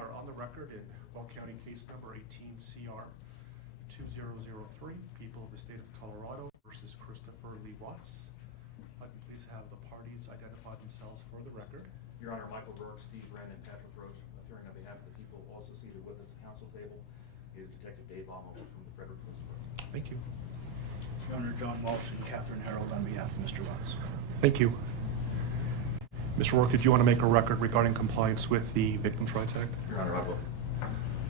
are on the record in Ball County case number 18 CR 2003, People of the State of Colorado versus Christopher Lee Watts. If I can please have the parties identify themselves for the record. Your Honor, Michael Burke, Steve Wren, and Patrick Roach, appearing on behalf of the people also seated with us at the council table is Detective Dave Baumel from the Frederick Police Department. Thank you. Your Honor, John Walsh and Catherine Harold on behalf of Mr. Watts. Thank you. Mr. Rourke, did you want to make a record regarding compliance with the Victims' Rights Act? Your Honor, I will.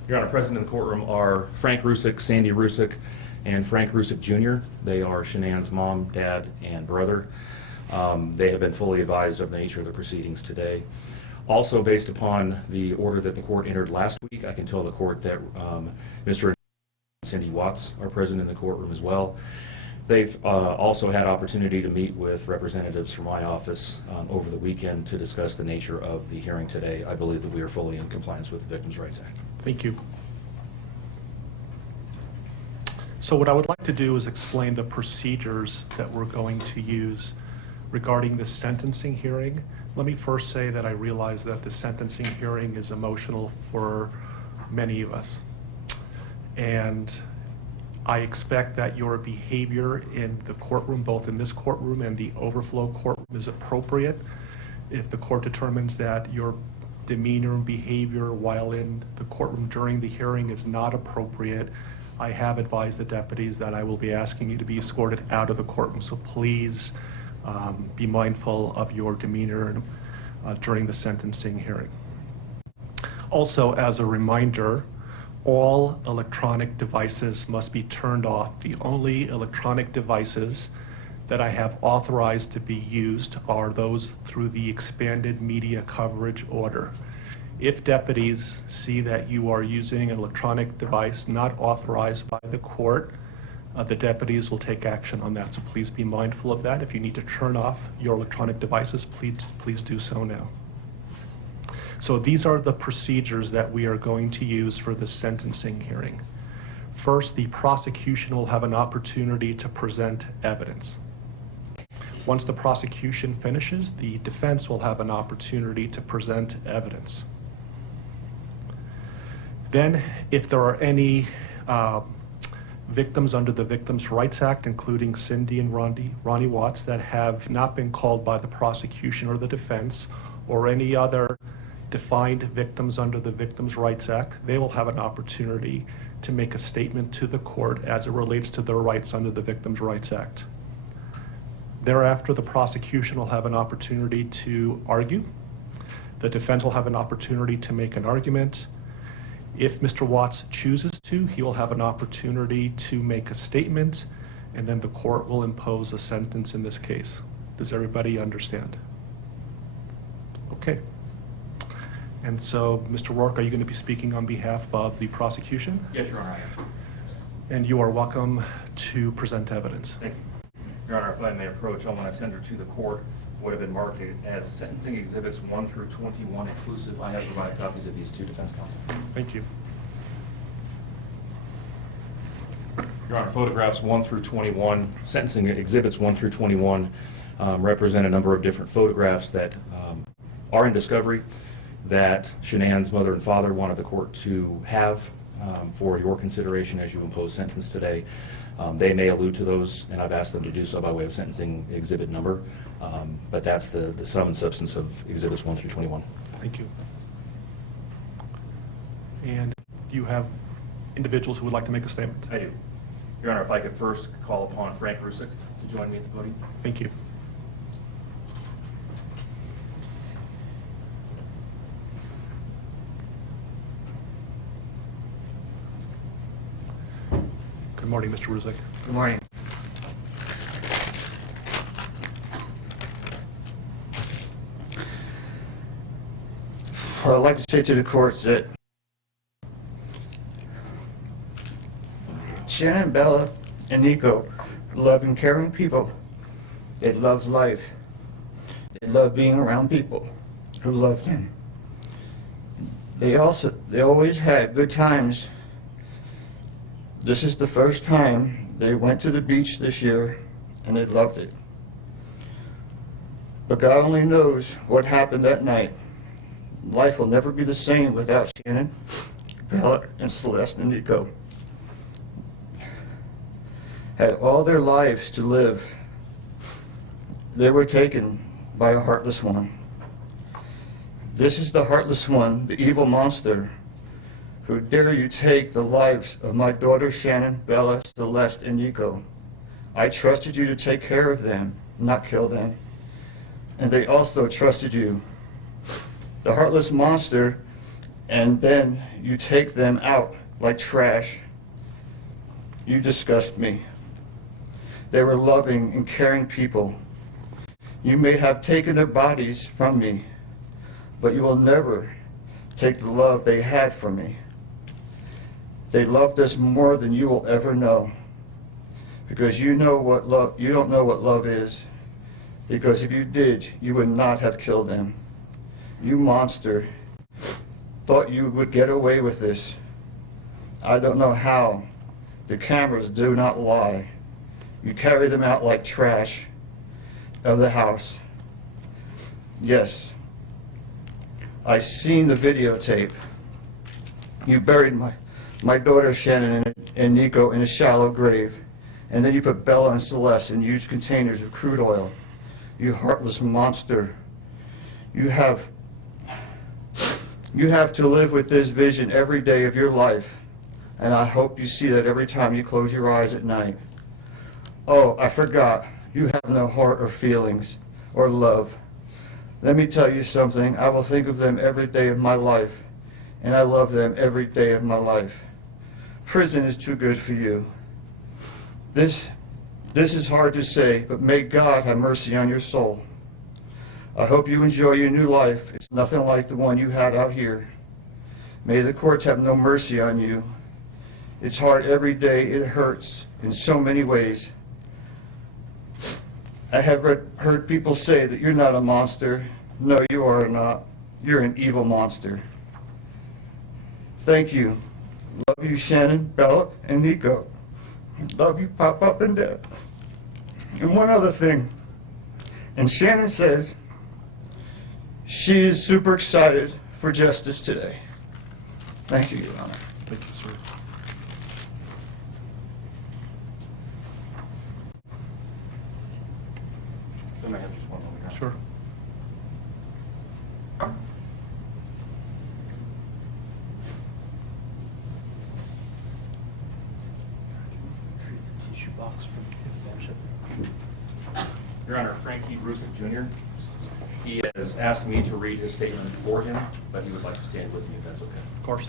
Your Honor, present in the courtroom are Frank Ruzek, Sandy Ruzek, and Frank Ruzek Jr. They are Shanann's mom, dad, and brother. They have been fully advised of the nature of the proceedings today. Also, based upon the order that the court entered last week, I can tell the court that Mr. and Cindy Watts are present in the courtroom as well. They've also had opportunity to meet with representatives from my office over the weekend to discuss the nature of the hearing today. I believe that we are fully in compliance with the Victims' Rights Act. Thank you. So what I would like to do is explain the procedures that we're going to use regarding the sentencing hearing. Let me first say that I realize that the sentencing hearing is emotional for many of us. And I expect that your behavior in the courtroom, both in this courtroom and the overflow courtroom, is appropriate. If the court determines that your demeanor and behavior while in the courtroom during the hearing is not appropriate, I have advised the deputies that I will be asking you to be escorted out of the courtroom. So please be mindful of your demeanor during the sentencing hearing. Also, as a reminder, all electronic devices must be turned off. The only electronic devices that I have authorized to be used are those through the expanded media coverage order. If deputies see that you are using an electronic device not authorized by the court, the deputies will take action on that. So please be mindful of that. If you need to turn off your electronic devices, please do so now. So these are the procedures that we are going to use for the sentencing hearing. First, the prosecution will have an opportunity to present evidence. Once the prosecution finishes, the defense will have an opportunity to present evidence. Then, if there are any victims under the Victims' Rights Act, including Cindy and Ronnie Watts, that have not been called by the prosecution or the defense, or any other defined victims under the Victims' Rights Act, they will have an opportunity to make a statement to the court as it relates to their rights under the Victims' Rights Act. Thereafter, the prosecution will have an opportunity to argue. The defense will have an opportunity to make an argument. If Mr. Watts chooses to, he will have an opportunity to make a statement, and then the court will impose a sentence in this case. Does everybody understand? Okay. And so, Mr. Rourke, are you going to be speaking on behalf of the prosecution? Yes, Your Honor, I am. And you are welcome to present evidence. Thank you. Your Honor, if I may approach, I want to tender to the court what have been marked as sentencing exhibits 1 through 21 inclusive. I have provided copies of these to defense counsel. Thank you. Your Honor, photographs 1 through 21, sentencing exhibits 1 through 21 represent a number of different photographs that are in discovery that Shanann's mother and father wanted the court to have for your consideration as you impose sentence today. They may allude to those, and I've asked them to do so by way of sentencing exhibit number, but that's the sum and substance of exhibits 1 through 21. Thank you. And do you have individuals who would like to make a statement? I do. Your Honor, if I could first call upon Frank Ruzek to join me at the podium. Thank you. Good morning, Mr. Ruzek. Good morning. What I'd like to say to the courts that Shannon, Bella, and Nico are loving, caring people. They love life. They love being around people who love them. They always had good times. This is the first time they went to the beach this year, and they loved it. But God only knows what happened that night. Life will never be the same without Shannon, Bella, and Celeste and Nico. Had all their lives to live. They were taken by a heartless one. This is the heartless one, the evil monster, who dare you take the lives of my daughter Shannon, Bella, Celeste, and Nico. I trusted you to take care of them, not kill them. And they also trusted you. The heartless monster, and then you take them out like trash. You disgust me. They were loving and caring people. You may have taken their bodies from me, but you will never take the love they had from me. They loved us more than you will ever know, because you don't know what love is. Because if you did, you would not have killed them. You monster, thought you would get away with this. I don't know how. The cameras do not lie. You carry them out like trash of the house. Yes, I seen the videotape. You buried my daughter Shannon and Nico in a shallow grave, and then you put Bella and Celeste in huge containers of crude oil. You heartless monster. You have to live with this vision every day of your life, and I hope you see that every time you close your eyes at night. Oh, I forgot. You have no heart or feelings or love. Let me tell you something. I will think of them every day of my life, and I love them every day of my life. Prison is too good for you. This is hard to say, but may God have mercy on your soul. I hope you enjoy your new life. It's nothing like the one you had out here. May the courts have no mercy on you. It's hard every day. It hurts in so many ways. I have heard people say that you're not a monster. No, you are not. You're an evil monster. Thank you. Love you, Shannon, Bella, and Nico. Love you, Pop and Dad. And one other thing. And Shannon says she is super excited for justice today. Thank you, Your Honor. Thank you, sir. Then I have just one moment. Sure. Retrieve the tissue box from the motion. Your Honor, Frankie Ruzek Jr., he has asked me to read his statement for him, but he would like to stand with me if that's okay. Of course.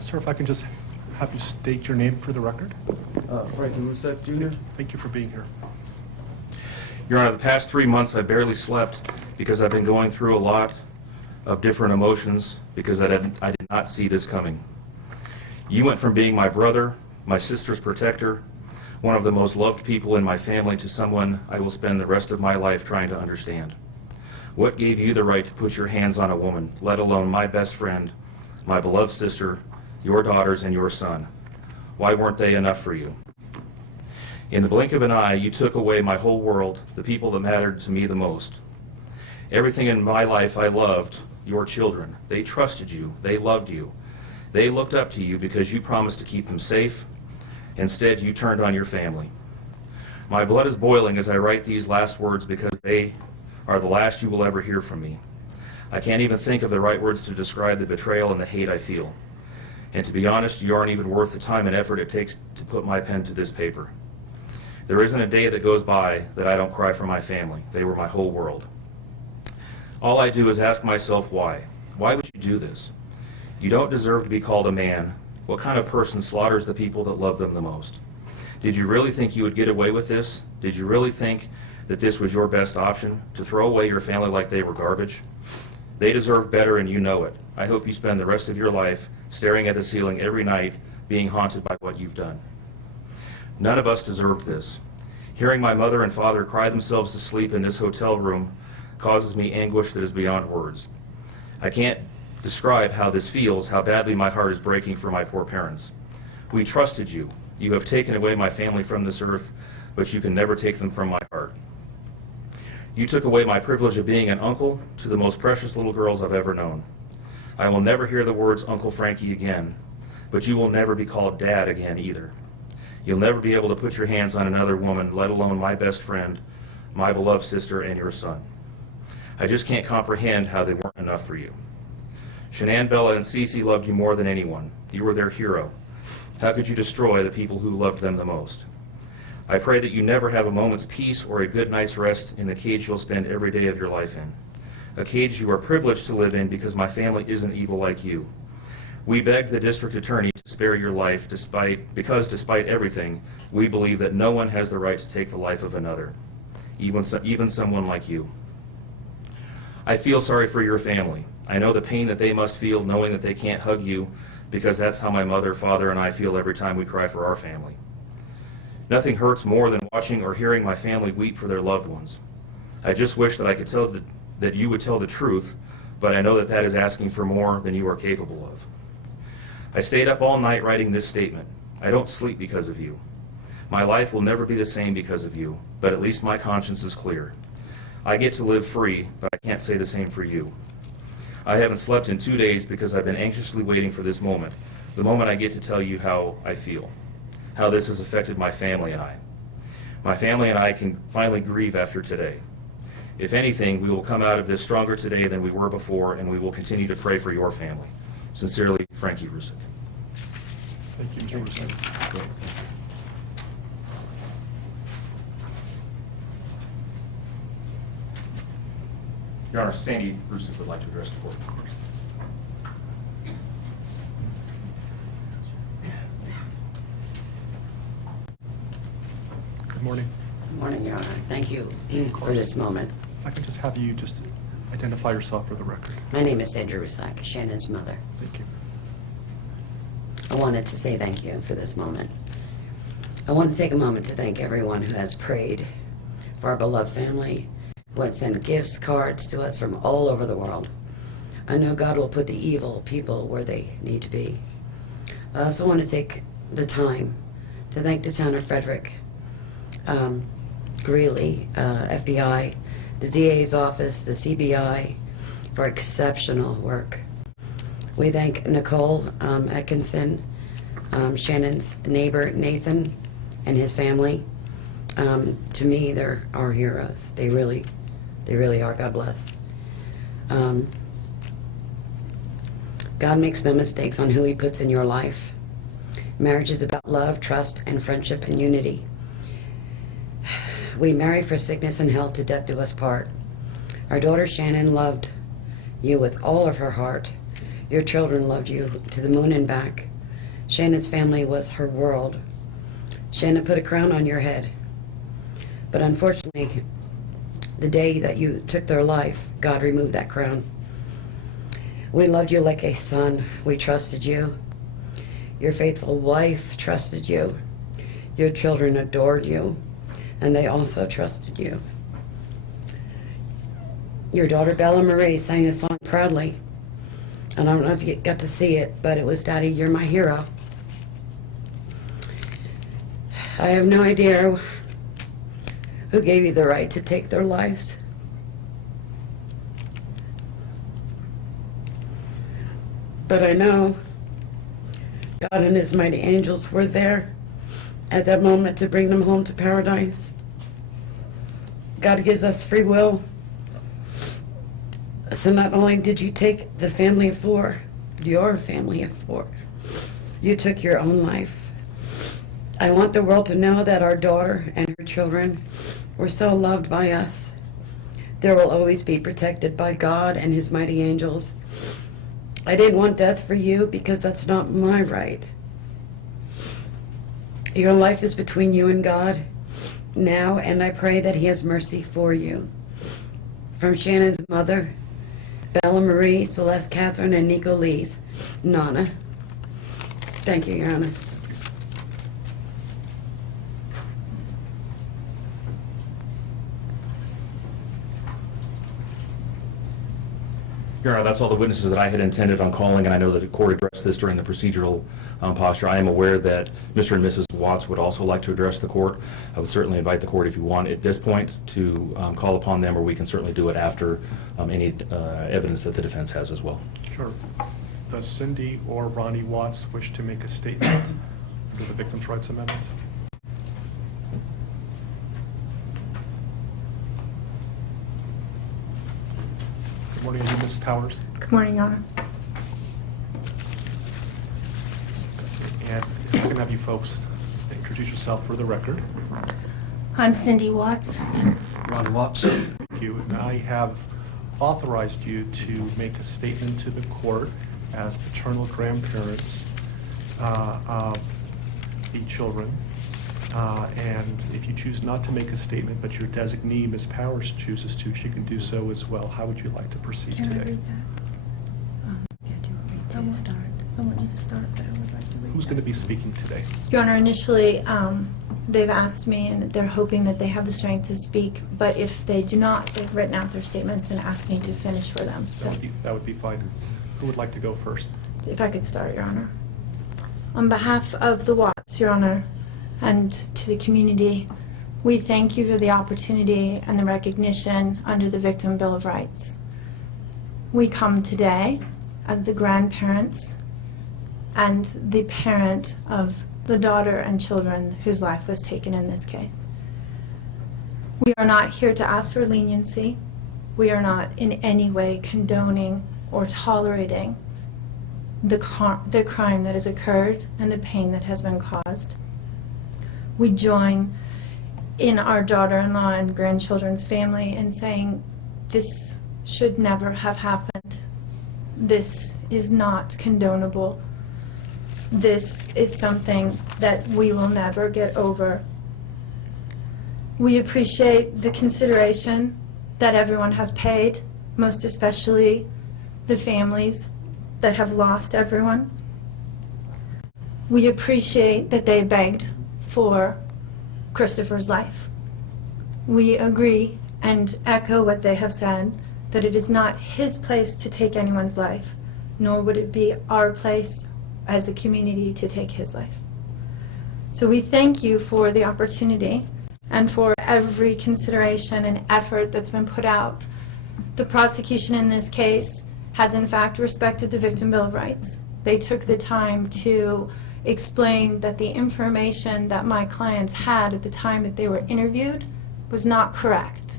Sir, if I can just have you state your name for the record. Frankie Ruzek Jr. Thank you for being here. Your Honor, the past 3 months I barely slept because I've been going through a lot of different emotions because I did not see this coming. You went from being my brother, my sister's protector, one of the most loved people in my family, to someone I will spend the rest of my life trying to understand. What gave you the right to put your hands on a woman, let alone my best friend, my beloved sister, your daughters, and your son? Why weren't they enough for you? In the blink of an eye, you took away my whole world, the people that mattered to me the most. Everything in my life I loved, your children. They trusted you. They loved you. They looked up to you because you promised to keep them safe. Instead, you turned on your family. My blood is boiling as I write these last words because they are the last you will ever hear from me. I can't even think of the right words to describe the betrayal and the hate I feel. And to be honest, you aren't even worth the time and effort it takes to put my pen to this paper. There isn't a day that goes by that I don't cry for my family. They were my whole world. All I do is ask myself why. Why would you do this? You don't deserve to be called a man. What kind of person slaughters the people that love them the most? Did you really think you would get away with this? Did you really think that this was your best option, to throw away your family like they were garbage? They deserve better, and you know it. I hope you spend the rest of your life staring at the ceiling every night, being haunted by what you've done. None of us deserved this. Hearing my mother and father cry themselves to sleep in this hotel room causes me anguish that is beyond words. I can't describe how this feels, how badly my heart is breaking for my poor parents. We trusted you. You have taken away my family from this earth, but you can never take them from my heart. You took away my privilege of being an uncle to the most precious little girls I've ever known. I will never hear the words Uncle Frankie again, but you will never be called Dad again either. You'll never be able to put your hands on another woman, let alone my best friend, my beloved sister, and your son. I just can't comprehend how they weren't enough for you. Shanann, Bella, and Cece loved you more than anyone. You were their hero. How could you destroy the people who loved them the most? I pray that you never have a moment's peace or a good night's rest in the cage you'll spend every day of your life in. A cage you are privileged to live in because my family isn't evil like you. We begged the district attorney to spare your life because despite everything, we believe that no one has the right to take the life of another, even someone like you. I feel sorry for your family. I know the pain that they must feel knowing that they can't hug you, because that's how my mother, father, and I feel every time we cry for our family. Nothing hurts more than watching or hearing my family weep for their loved ones. I just wish that I could tell that you would tell the truth, but I know that that is asking for more than you are capable of. I stayed up all night writing this statement. I don't sleep because of you. My life will never be the same because of you, but at least my conscience is clear. I get to live free, but I can't say the same for you. I haven't slept in 2 days because I've been anxiously waiting for this moment, the moment I get to tell you how I feel, how this has affected my family and I. My family and I can finally grieve after today. If anything, we will come out of this stronger today than we were before, and we will continue to pray for your family. Sincerely, Frankie Ruzek. Thank you, Mr. Ruzek. Your Honor, Sandy Ruzek would like to address the court. Good morning. Good morning, Your Honor. Thank you for this moment. If I can just have you just identify yourself for the record. My name is Sandra Ruzek, Shannon's mother. Thank you. I wanted to say thank you for this moment. I want to take a moment to thank everyone who has prayed for our beloved family, who has sent gifts, cards to us from all over the world. I know God will put the evil people where they need to be. I also want to take the time to thank the town of Frederick, Greeley, FBI, the DA's office, the CBI, for exceptional work. We thank Nicole Atkinson, Shannon's neighbor, Nathan, and his family. To me, they're our heroes. They really are. God bless. God makes no mistakes on who he puts in your life. Marriage is about love, trust, and friendship and unity. We marry for sickness and health, to death do us part. Our daughter Shannon loved you with all of her heart. Your children loved you to the moon and back. Shannon's family was her world. Shannon put a crown on your head. But unfortunately, the day that you took their life, God removed that crown. We loved you like a son. We trusted you. Your faithful wife trusted you. Your children adored you, and they also trusted you. Your daughter Bella Marie sang a song proudly. And I don't know if you got to see it, but it was, "Daddy, you're my hero." I have no idea who gave you the right to take their lives. But I know God and his mighty angels were there at that moment to bring them home to paradise. God gives us free will. So not only did you take the family of four, your family of four, you took your own life. I want the world to know that our daughter and her children were so loved by us. They will always be protected by God and his mighty angels. I didn't want death for you because that's not my right. Your life is between you and God now, and I pray that he has mercy for you. From Shannon's mother, Bella Marie, Celeste Catherine, and Nico Lee's Nana. Thank you, Your Honor. Your Honor, that's all the witnesses that I had intended on calling, and I know that the court addressed this during the procedural posture. I am aware that Mr. and Mrs. Watts would also like to address the court. I would certainly invite the court, if you want, at this point to call upon them, or we can certainly do it after any evidence that the defense has as well. Sure. Does Cindy or Ronnie Watts wish to make a statement for the Victims' Rights Amendment? Good morning, are you Ms. Powers? Good morning, Your Honor. And if I can have you folks introduce yourself for the record. I'm Cindy Watts. Ron Watts. Thank you. And I have authorized you to make a statement to the court as paternal grandparents of the children. And if you choose not to make a statement, but your designee, Ms. Powers, chooses to, she can do so as well. How would you like to proceed Can today? I read that? Yeah, do you want me to start? I want you to start, but I would like to read Who's going to be speaking today? Your Honor, initially, they've asked me, and they're hoping that they have the strength to speak, but if they do not, they've written out their statements and asked me to finish for them. So That would be fine. Who would like to go first? if I could start, Your Honor. On behalf of the Watts, Your Honor, and to the community, we thank you for the opportunity and the recognition under the Victim Bill of Rights. We come today as the grandparents and the parent of the daughter and children whose life was taken in this case. We are not here to ask for leniency. We are not in any way condoning or tolerating the crime that has occurred and the pain that has been caused. We join in our daughter-in-law and grandchildren's family in saying this should never have happened. This is not condonable. This is something that we will never get over. We appreciate the consideration that everyone has paid, most especially the families that have lost everyone. We appreciate that they begged for Christopher's life. We agree and echo what they have said, that it is not his place to take anyone's life, nor would it be our place as a community to take his life. So we thank you for the opportunity and for every consideration and effort that's been put out. The prosecution in this case has in fact respected the Victim Bill of Rights. They took the time to explain that the information that my clients had at the time that they were interviewed was not correct.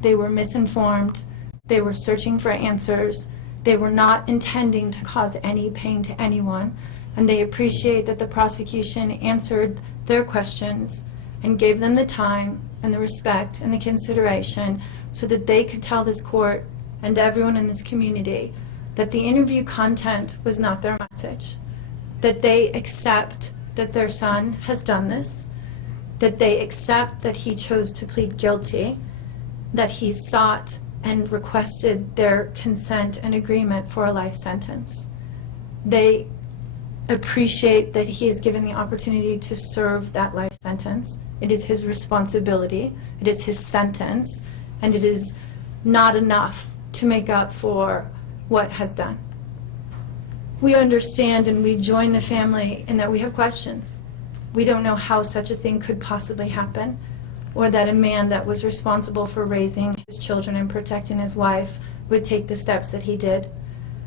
They were misinformed. They were searching for answers. They were not intending to cause any pain to anyone. And they appreciate that the prosecution answered their questions and gave them the time and the respect and the consideration so that they could tell this court and everyone in this community that the interview content was not their message, that they accept that their son has done this, that they accept that he chose to plead guilty, that he sought and requested their consent and agreement for a life sentence. They appreciate that he is given the opportunity to serve that life sentence. It is his responsibility, it is his sentence, and it is not enough to make up for what has done. We understand and we join the family in that we have questions. We don't know how such a thing could possibly happen, or that a man that was responsible for raising his children and protecting his wife would take the steps that he did,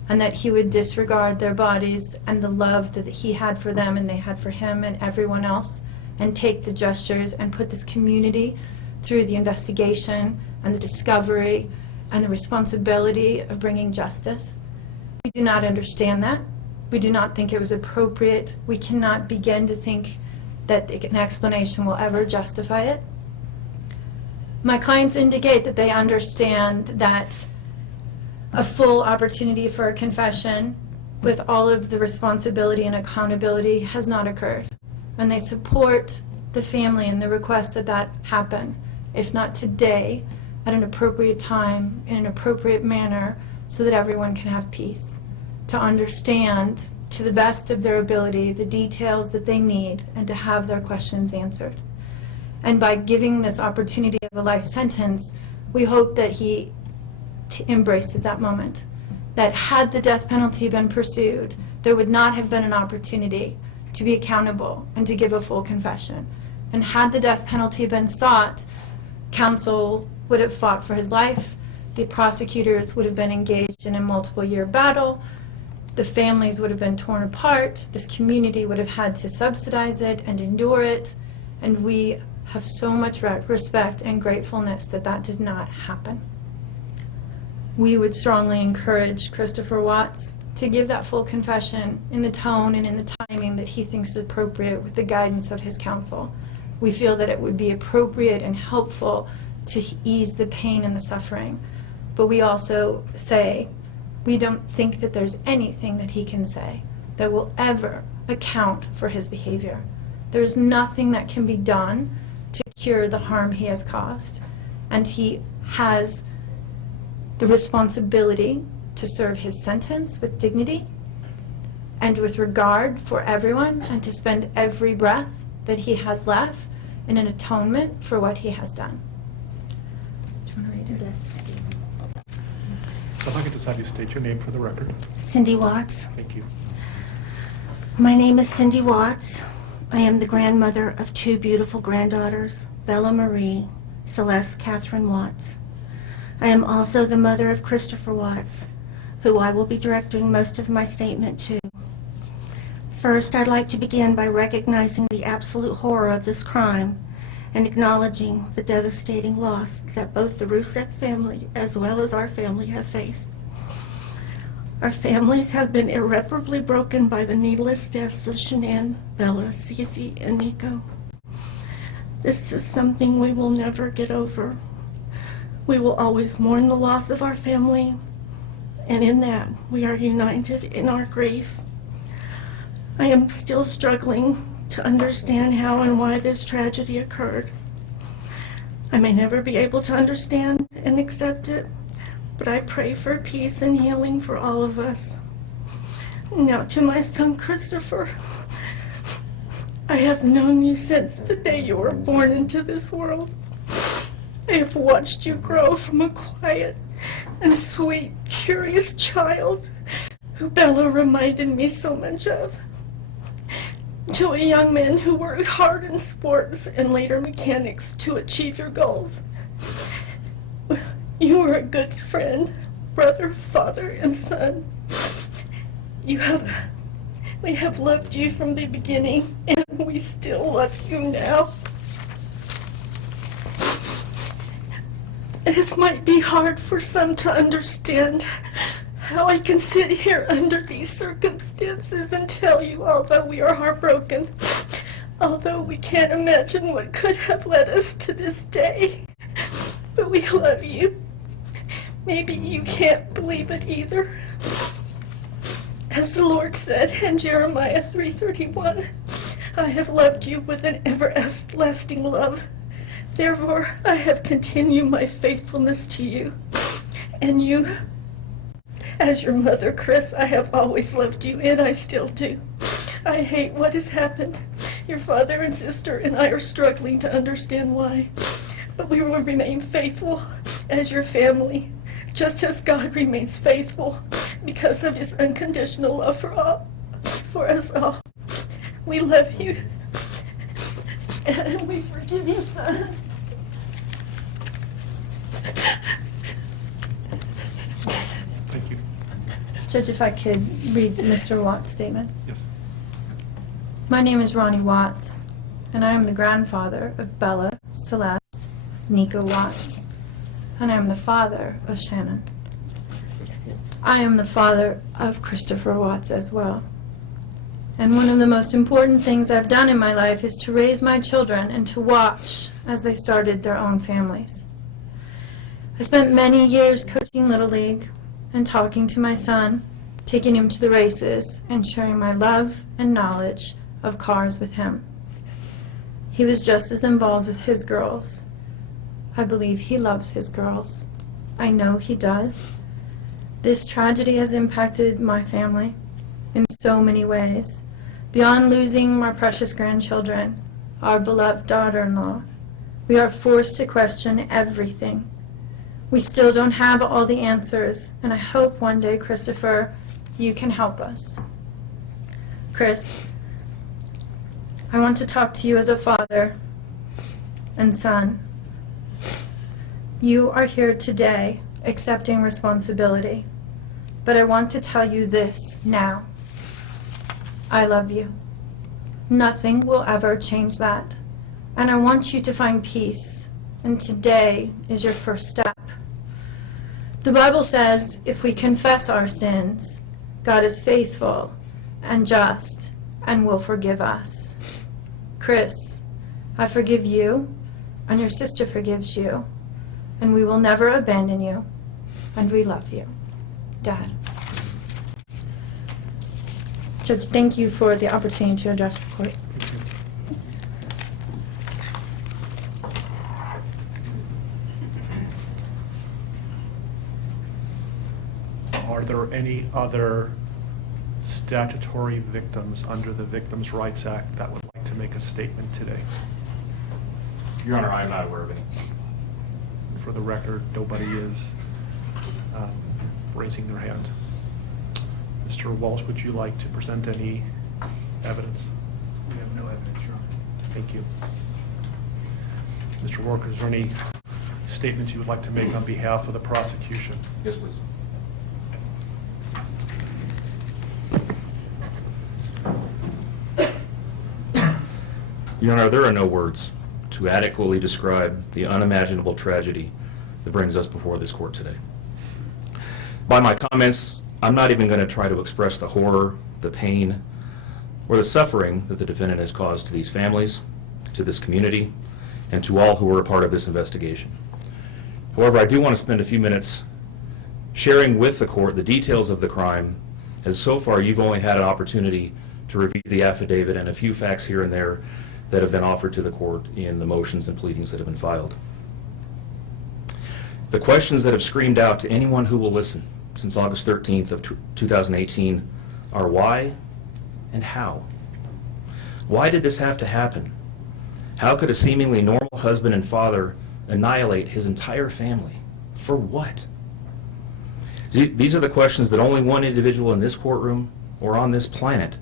and that he would disregard their bodies and the love that he had for them and they had for him and everyone else, and take the gestures and put this community through the investigation and the discovery and the responsibility of bringing justice. We do not understand that. We do not think it was appropriate. We cannot begin to think that an explanation will ever justify it. My clients indicate that they understand that a full opportunity for a confession with all of the responsibility and accountability has not occurred. And they support the family and the request that that happen, if not today, at an appropriate time, in an appropriate manner, so that everyone can have peace, to understand to the best of their ability the details that they need and to have their questions answered. And by giving this opportunity of a life sentence, we hope that he embraces that moment, that had the death penalty been pursued, there would not have been an opportunity to be accountable and to give a full confession. And had the death penalty been sought, counsel would have fought for his life, the prosecutors would have been engaged in a multiple-year battle, the families would have been torn apart, this community would have had to subsidize it and endure it, and we have so much respect and gratefulness that that did not happen. We would strongly encourage Christopher Watts to give that full confession in the tone and in the timing that he thinks is appropriate with the guidance of his counsel. We feel that it would be appropriate and helpful to ease the pain and the suffering. But we also say we don't think that there's anything that he can say that will ever account for his behavior. There's nothing that can be done to cure the harm he has caused. And he has the responsibility to serve his sentence with dignity and with regard for everyone, and to spend every breath that he has left in an atonement for what he has done. Do you want to read it? Yes. So if I could just have you state your name for the record. Cindy Watts. Thank you. My name is Cindy Watts. I am the grandmother of two beautiful granddaughters, Bella Marie, Celeste Catherine Watts. I am also the mother of Christopher Watts, who I will be directing most of my statement to. First, I'd like to begin by recognizing the absolute horror of this crime and acknowledging the devastating loss that both the Ruzek family as well as our family have faced. Our families have been irreparably broken by the needless deaths of Shanann, Bella, Cece, and Nico. This is something we will never get over. We will always mourn the loss of our family, and in that we are united in our grief. I am still struggling to understand how and why this tragedy occurred. I may never be able to understand and accept it, but I pray for peace and healing for all of us. Now to my son Christopher. I have known you since the day you were born into this world. I have watched you grow from a quiet and sweet, curious child who Bella reminded me so much of, to a young man who worked hard in sports and later mechanics to achieve your goals. You are a good friend, brother, father, and son. We have loved you from the beginning, and we still love you now. This might be hard for some to understand, how I can sit here under these circumstances and tell you, although we are heartbroken, although we can't imagine what could have led us to this day, but we love you. Maybe you can't believe it either. As the Lord said in Jeremiah 3:31, I have loved you with an everlasting love. Therefore, I have continued my faithfulness to you. And you, as your mother, Chris, I have always loved you, and I still do. I hate what has happened. Your father and sister and I are struggling to understand why. But we will remain faithful as your family, just as God remains faithful because of his unconditional love for us all. We love you, and we forgive you, son. Thank you. Judge, if I could read Mr. Watts' statement. Yes. My name is Ronnie Watts, and I am the grandfather of Bella, Celeste, Nico Watts, and I am the father of Shannon. I am the father of Christopher Watts as well. And one of the most important things I've done in my life is to raise my children and to watch as they started their own families. I spent many years coaching Little League and talking to my son, taking him to the races, and sharing my love and knowledge of cars with him. He was just as involved with his girls. I believe he loves his girls. I know he does. This tragedy has impacted my family in so many ways. Beyond losing my precious grandchildren, our beloved daughter-in-law, we are forced to question everything. We still don't have all the answers, and I hope one day, Christopher, you can help us. Chris, I want to talk to you as a father and son. You are here today accepting responsibility, but I want to tell you this now. I love you. Nothing will ever change that, and I want you to find peace, and today is your first step. The Bible says if we confess our sins, God is faithful and just and will forgive us. Chris, I forgive you, and your sister forgives you, and we will never abandon you, and we love you. Dad. Judge, thank you for the opportunity to address the court. Are there any other statutory victims under the Victims' Rights Act that would like to make a statement today? Your Honor, I am not aware of any. For the record, nobody is raising their hand. Mr. Walsh, would you like to present any evidence? We have no evidence, Your Honor. Thank you. Mr. Walker, is there any statements you would like to make on behalf of the prosecution? Yes, please. Your Honor, there are no words to adequately describe the unimaginable tragedy that brings us before this court today. By my comments, I'm not even going to try to express the horror, the pain, or the suffering that the defendant has caused to these families, to this community, and to all who were a part of this investigation. However, I do want to spend a few minutes sharing with the court the details of the crime, as so far you've only had an opportunity to review the affidavit and a few facts here and there that have been offered to the court in the motions and pleadings that have been filed. The questions that have screamed out to anyone who will listen since August 13th of 2018 are why and how? Why did this have to happen? How could a seemingly normal husband and father annihilate his entire family? For what? These are the questions that only one individual in this courtroom or on this planet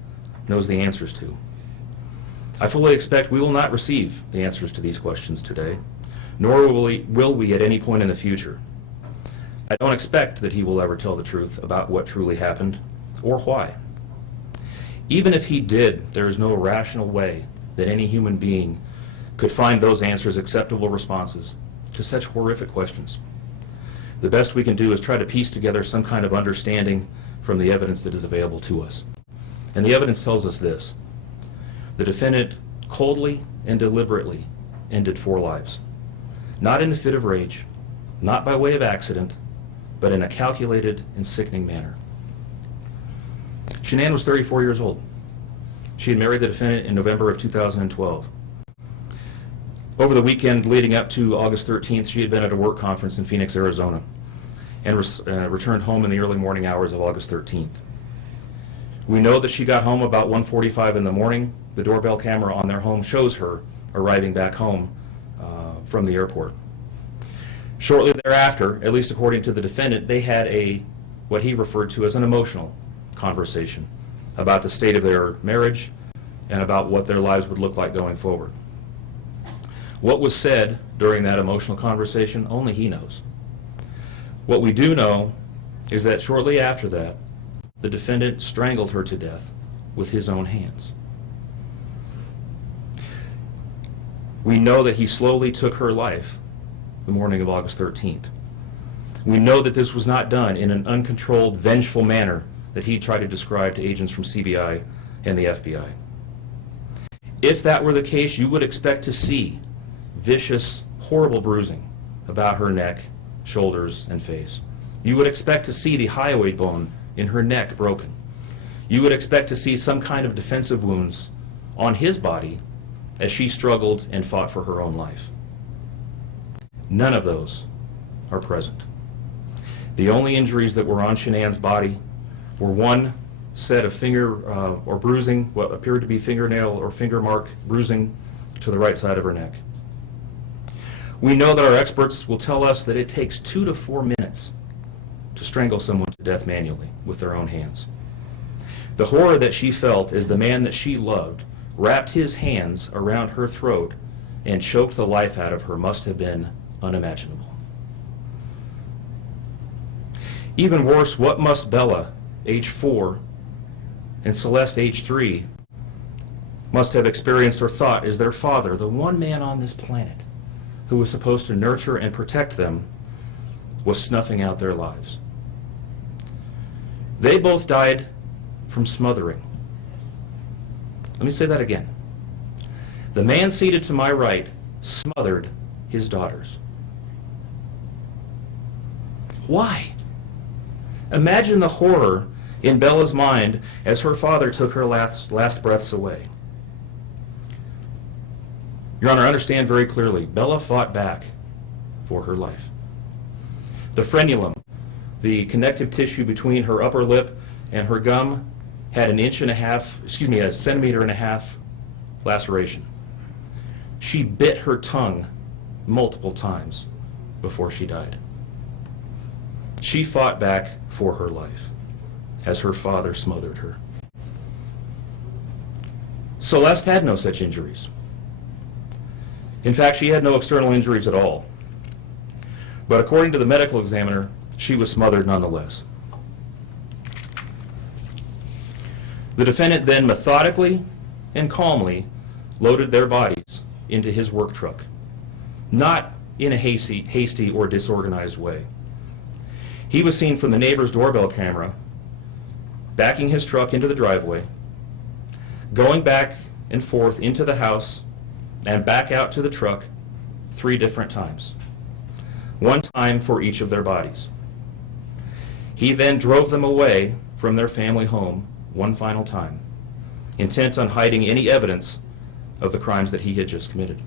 knows the answers to. I fully expect we will not receive the answers to these questions today, nor will we at any point in the future. I don't expect that he will ever tell the truth about what truly happened or why. Even if he did, there is no rational way that any human being could find those answers acceptable responses to such horrific questions. The best we can do is try to piece together some kind of understanding from the evidence that is available to us. And the evidence tells us this: the defendant coldly and deliberately ended 4 lives. Not in a fit of rage, not by way of accident, but in a calculated and sickening manner. Shanann was 34 years old. She had married the defendant in November of 2012. Over the weekend leading up to August 13th, she had been at a work conference in Phoenix, Arizona, and returned home in the early morning hours of August 13th. We know that she got home about 1:45 in the morning. The doorbell camera on their home shows her arriving back home from the airport. Shortly thereafter, at least according to the defendant, they had what he referred to as an emotional conversation about the state of their marriage and about what their lives would look like going forward. What was said during that emotional conversation, only he knows. What we do know is that shortly after that, the defendant strangled her to death with his own hands. We know that he slowly took her life the morning of August 13th. We know that this was not done in an uncontrolled, vengeful manner that he tried to describe to agents from CBI and the FBI. If that were the case, you would expect to see vicious, horrible bruising about her neck, shoulders, and face. You would expect to see the hyoid bone in her neck broken. You would expect to see some kind of defensive wounds on his body as she struggled and fought for her own life. None of those are present. The only injuries that were on Shanann's body were one set of finger or bruising, what appeared to be fingernail or finger mark bruising to the right side of her neck. We know that our experts will tell us that it takes 2 to 4 minutes to strangle someone to death manually with their own hands. The horror that she felt as the man that she loved wrapped his hands around her throat and choked the life out of her must have been unimaginable. Even worse, what must Bella, age 4, and Celeste, age 3, must have experienced or thought as their father, the one man on this planet who was supposed to nurture and protect them, was snuffing out their lives. They both died from smothering. Let me say that again. The man seated to my right smothered his daughters. Why? Imagine the horror in Bella's mind as her father took her last breaths away. Your Honor, understand very clearly, Bella fought back for her life. The frenulum, the connective tissue between her upper lip and her gum, had a centimeter and a half laceration. She bit her tongue multiple times before she died. She fought back for her life as her father smothered her. Celeste had no such injuries. In fact, she had no external injuries at all. But according to the medical examiner, she was smothered nonetheless. The defendant then methodically and calmly loaded their bodies into his work truck, not in a hasty or disorganized way. He was seen from the neighbor's doorbell camera backing his truck into the driveway, going back and forth into the house and back out to the truck 3 different times, 1 time for each of their bodies. He then drove them away from their family home 1 final time, intent on hiding any evidence of the crimes that he had just committed.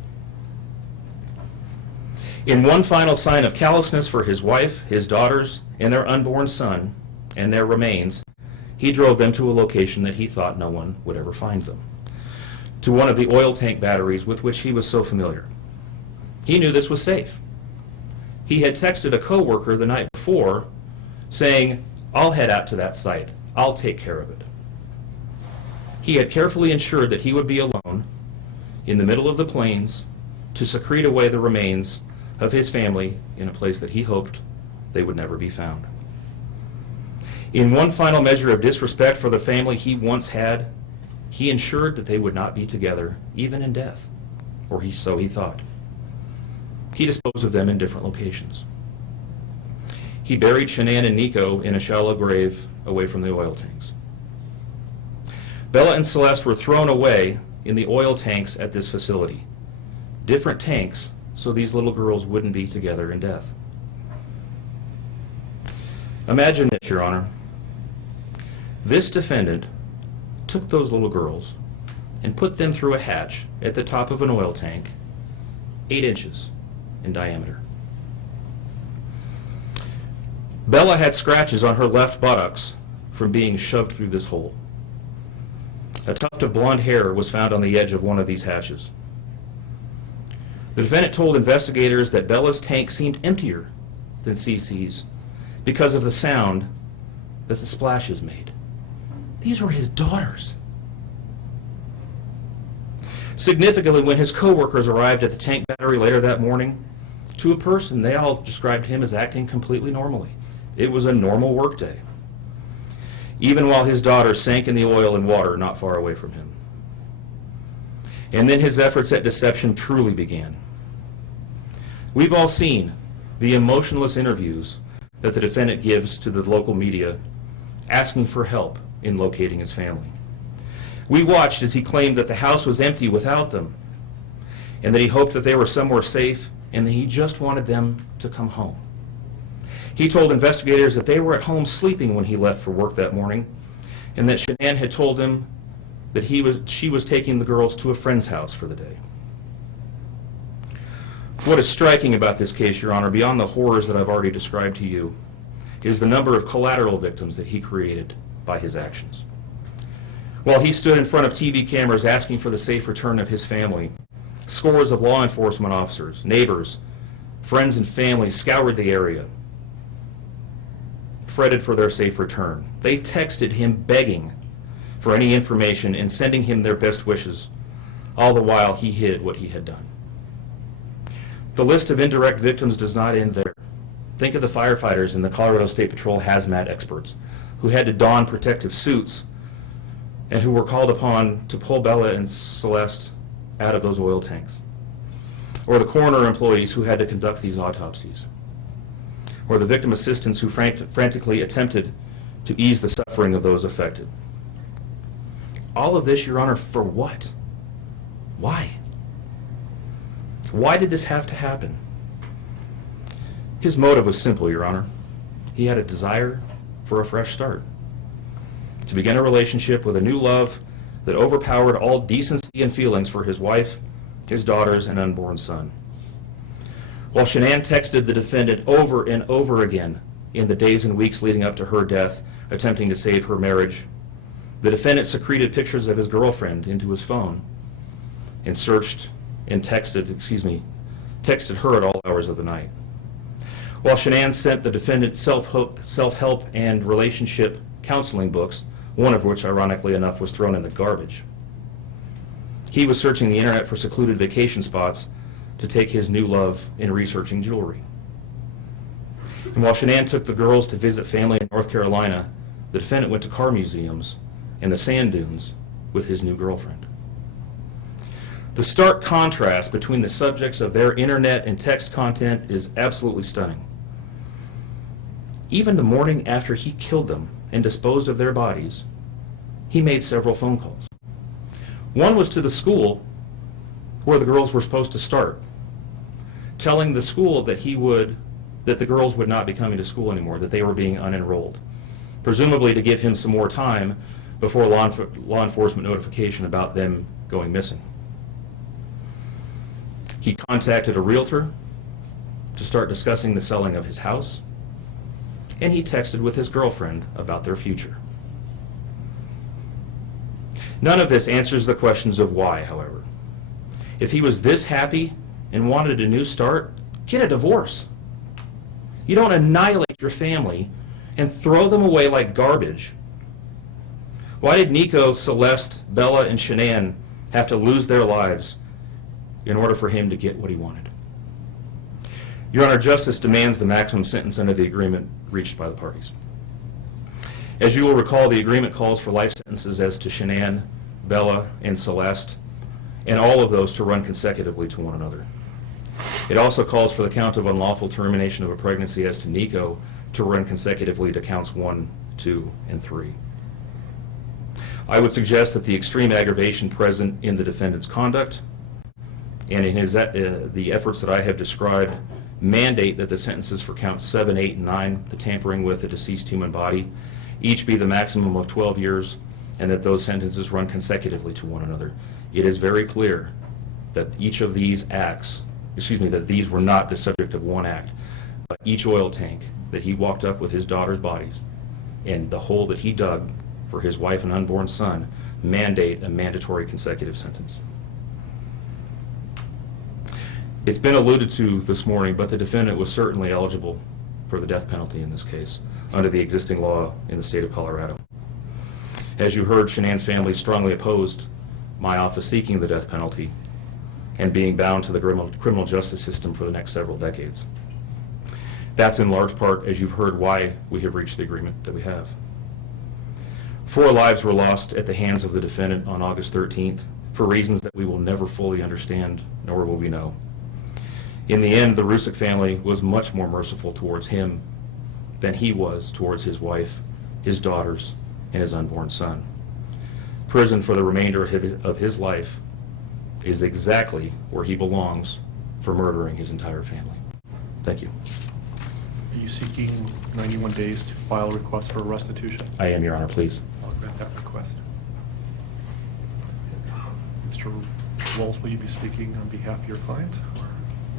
In 1 final sign of callousness for his wife, his daughters, and their unborn son, and their remains, he drove them to a location that he thought no one would ever find them, to one of the oil tank batteries with which he was so familiar. He knew this was safe. He had texted a coworker the night before saying, "I'll head out to that site. I'll take care of it." He had carefully ensured that he would be alone in the middle of the plains to secrete away the remains of his family in a place that he hoped they would never be found. In 1 final measure of disrespect for the family he once had, he ensured that they would not be together, even in death, or so he thought. He disposed of them in different locations. He buried Shanann and Nico in a shallow grave away from the oil tanks. Bella and Celeste were thrown away in the oil tanks at this facility. Different tanks, so these little girls wouldn't be together in death. Imagine this, Your Honor. This defendant took those little girls and put them through a hatch at the top of an oil tank, 8 inches in diameter. Bella had scratches on her left buttocks from being shoved through this hole. A tuft of blonde hair was found on the edge of one of these hatches. The defendant told investigators that Bella's tank seemed emptier than CC's because of the sound that the splashes made. These were his daughters. Significantly, when his co-workers arrived at the tank battery later that morning, to a person, they all described him as acting completely normally. It was a normal workday, even while his daughters sank in the oil and water not far away from him. And then his efforts at deception truly began. We've all seen the emotionless interviews that the defendant gives to the local media asking for help in locating his family. We watched as he claimed that the house was empty without them, and that he hoped that they were somewhere safe, and that he just wanted them to come home. He told investigators that they were at home sleeping when he left for work that morning, and that Shanann had told him that she was taking the girls to a friend's house for the day. What is striking about this case, Your Honor, beyond the horrors that I've already described to you, is the number of collateral victims that he created by his actions. While he stood in front of TV cameras asking for the safe return of his family, scores of law enforcement officers, neighbors, Friends and family scoured the area, fretted for their safe return. They texted him begging for any information and sending him their best wishes, all the while he hid what he had done. The list of indirect victims does not end there. Think of the firefighters and the Colorado State Patrol hazmat experts who had to don protective suits and who were called upon to pull Bella and Celeste out of those oil tanks. Or the coroner employees who had to conduct these autopsies. Or the victim assistants who frantically attempted to ease the suffering of those affected. All of this, Your Honor, for what? Why? Why did this have to happen? His motive was simple, Your Honor. He had a desire for a fresh start, to begin a relationship with a new love that overpowered all decency and feelings for his wife, his daughters, and unborn son. While Shanann texted the defendant over and over again in the days and weeks leading up to her death, attempting to save her marriage, the defendant secreted pictures of his girlfriend into his phone and texted her at all hours of the night. While Shanann sent the defendant self-help and relationship counseling books, one of which, ironically enough, was thrown in the garbage, he was searching the internet for secluded vacation spots to take his new love in researching jewelry. And while Shanann took the girls to visit family in North Carolina, the defendant went to car museums and the sand dunes with his new girlfriend. The stark contrast between the subjects of their internet and text content is absolutely stunning. Even the morning after he killed them and disposed of their bodies, he made several phone calls. One was to the school where the girls were supposed to start, telling the school that the girls would not be coming to school anymore, that they were being unenrolled, presumably to give him some more time before law enforcement notification about them going missing. He contacted a realtor to start discussing the selling of his house, and he texted with his girlfriend about their future. None of this answers the questions of why, however. If he was this happy and wanted a new start, get a divorce. You don't annihilate your family and throw them away like garbage. Why did Nico, Celeste, Bella, and Shanann have to lose their lives in order for him to get what he wanted? Your Honor, justice demands the maximum sentence under the agreement reached by the parties. As you will recall, the agreement calls for life sentences as to Shanann, Bella, and Celeste, and all of those to run consecutively to one another. It also calls for the count of unlawful termination of a pregnancy as to Nico to run consecutively to counts 1, 2, and 3. I would suggest that the extreme aggravation present in the defendant's conduct and in the efforts that I have described mandate that the sentences for counts 7, 8, and 9, the tampering with a deceased human body, each be the maximum of 12 years, and that those sentences run consecutively to one another. It is very clear that each of these acts, that these were not the subject of one act, but each oil tank that he walked up with his daughter's bodies and the hole that he dug for his wife and unborn son mandate a mandatory consecutive sentence. It's been alluded to this morning, but the defendant was certainly eligible for the death penalty in this case under the existing law in the state of Colorado. As you heard, Shanann's family strongly opposed my office seeking the death penalty and being bound to the criminal justice system for the next several decades. That's in large part, as you've heard, why we have reached the agreement that we have. 4 lives were lost at the hands of the defendant on August 13th for reasons that we will never fully understand, nor will we know. In the end, the Ruzek family was much more merciful towards him than he was towards his wife, his daughters, and his unborn son. Prison for the remainder of his life is exactly where he belongs for murdering his entire family. Thank you. Are you seeking 91 days to file a request for restitution? I am, Your Honor, please. I'll grant that request. Mr. Walls, will you be speaking on behalf of your client?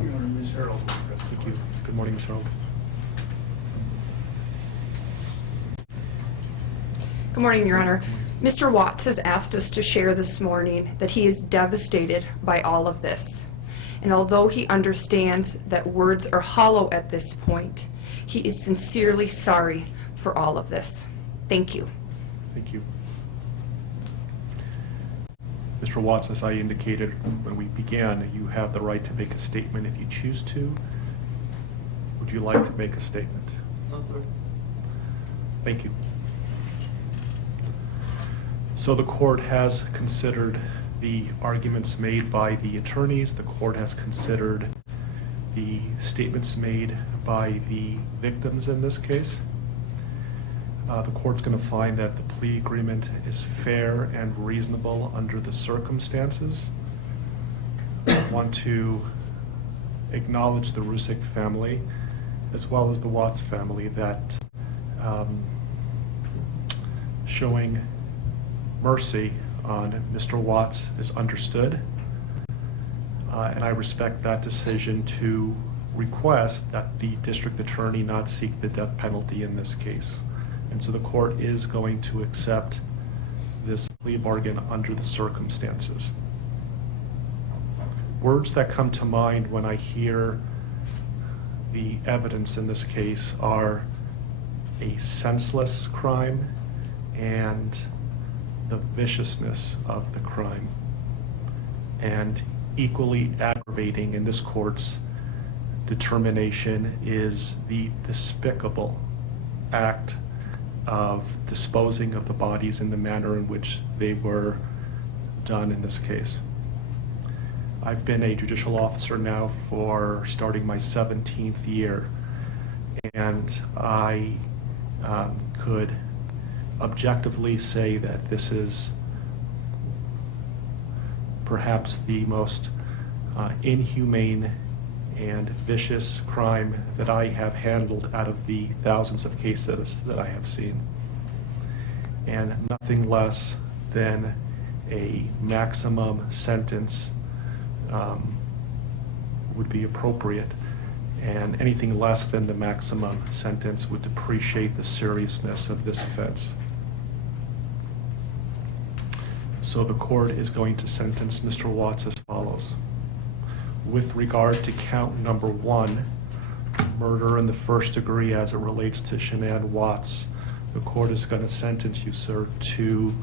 Your Honor, Ms. Harold. Thank you. Good morning, Ms. Harold. Good morning, Your Honor. Mr. Watts has asked us to share this morning that he is devastated by all of this And although he understands that words are hollow at this point, he is sincerely sorry for all of this. Thank you. Thank you. Mr. Watts, as I indicated when we began, you have the right to make a statement if you choose to. Would you like to make a statement? No, sir. Thank you. So the court has considered the arguments made by the attorneys. The court has considered the statements made by the victims in this case. The court's going to find that the plea agreement is fair and reasonable under the circumstances. I want to acknowledge the Ruzek family as well as the Watts family that showing mercy on Mr. Watts is understood, and I respect that decision to request that the district attorney not seek the death penalty in this case. And so the court is going to accept this plea bargain under the circumstances. Words that come to mind when I hear the evidence in this case are a senseless crime and the viciousness of the crime. And equally aggravating in this court's determination is the despicable act of disposing of the bodies in the manner in which they were done in this case. I've been a judicial officer now for starting my 17th year, and I could objectively say that this is perhaps the most inhumane and vicious crime that I have handled out of the thousands of cases that I have seen. And nothing less than a maximum sentence would be appropriate, and anything less than the maximum sentence would depreciate the seriousness of this offense. So the court is going to sentence Mr. Watts as follows. With regard to count number 1, murder in the first degree as it relates to Shanann Watts, the court is going to sentence you, sir, to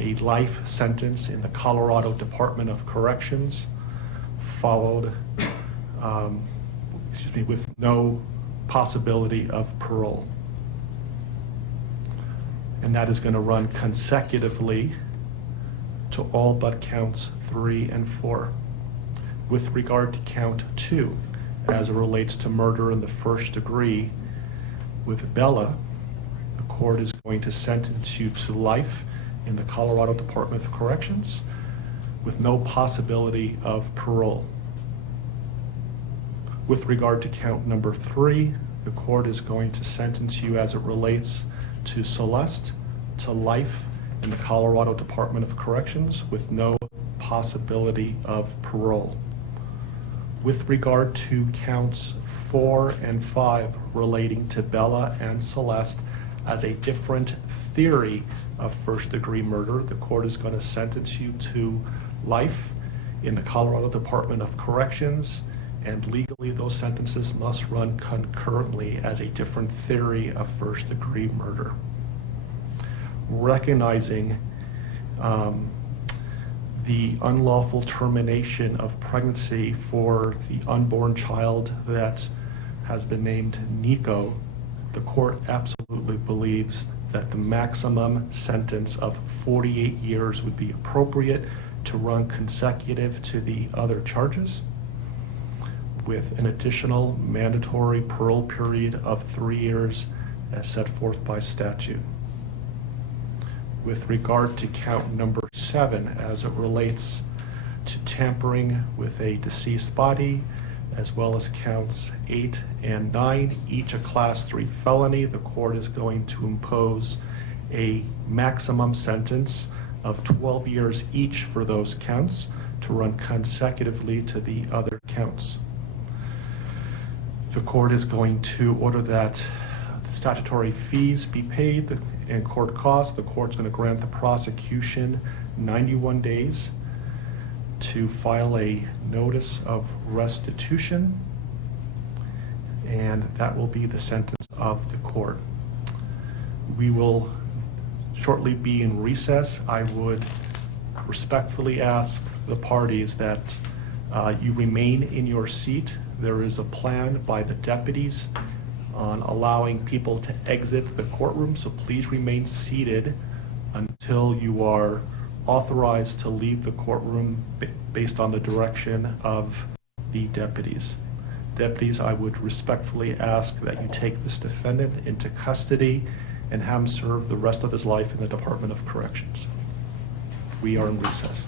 a life sentence in the Colorado Department of Corrections, followed, with no possibility of parole. And that is going to run consecutively to all but counts 3 and 4. With regard to count 2, as it relates to murder in the first degree with Bella, the court is going to sentence you to life in the Colorado Department of Corrections with no possibility of parole. With regard to count number 3, the court is going to sentence you as it relates to Celeste to life in the Colorado Department of Corrections with no possibility of parole. With regard to counts 4 and 5 relating to Bella and Celeste as a different theory of first-degree murder, the court is going to sentence you to life in the Colorado Department of Corrections, and legally those sentences must run concurrently as a different theory of first-degree murder. Recognizing the unlawful termination of pregnancy for the unborn child that has been named Nico, the court absolutely believes that the maximum sentence of 48 years would be appropriate to run consecutive to the other charges, with an additional mandatory parole period of 3 years as set forth by statute. With regard to count number 7, as it relates to tampering with a deceased body, as well as counts 8 and 9, each a class 3 felony, the court is going to impose a maximum sentence of 12 years each for those counts to run consecutively to the other counts. The court is going to order that the statutory fees be paid and court costs. The court's going to grant the prosecution 91 days to file a notice of restitution, and that will be the sentence of the court. We will shortly be in recess. I would respectfully ask the parties that you remain in your seat. There is a plan by the deputies on allowing people to exit the courtroom, so please remain seated until you are authorized to leave the courtroom based on the direction of the deputies. Deputies, I would respectfully ask that you take this defendant into custody and have him serve the rest of his life in the Department of Corrections. We are in recess.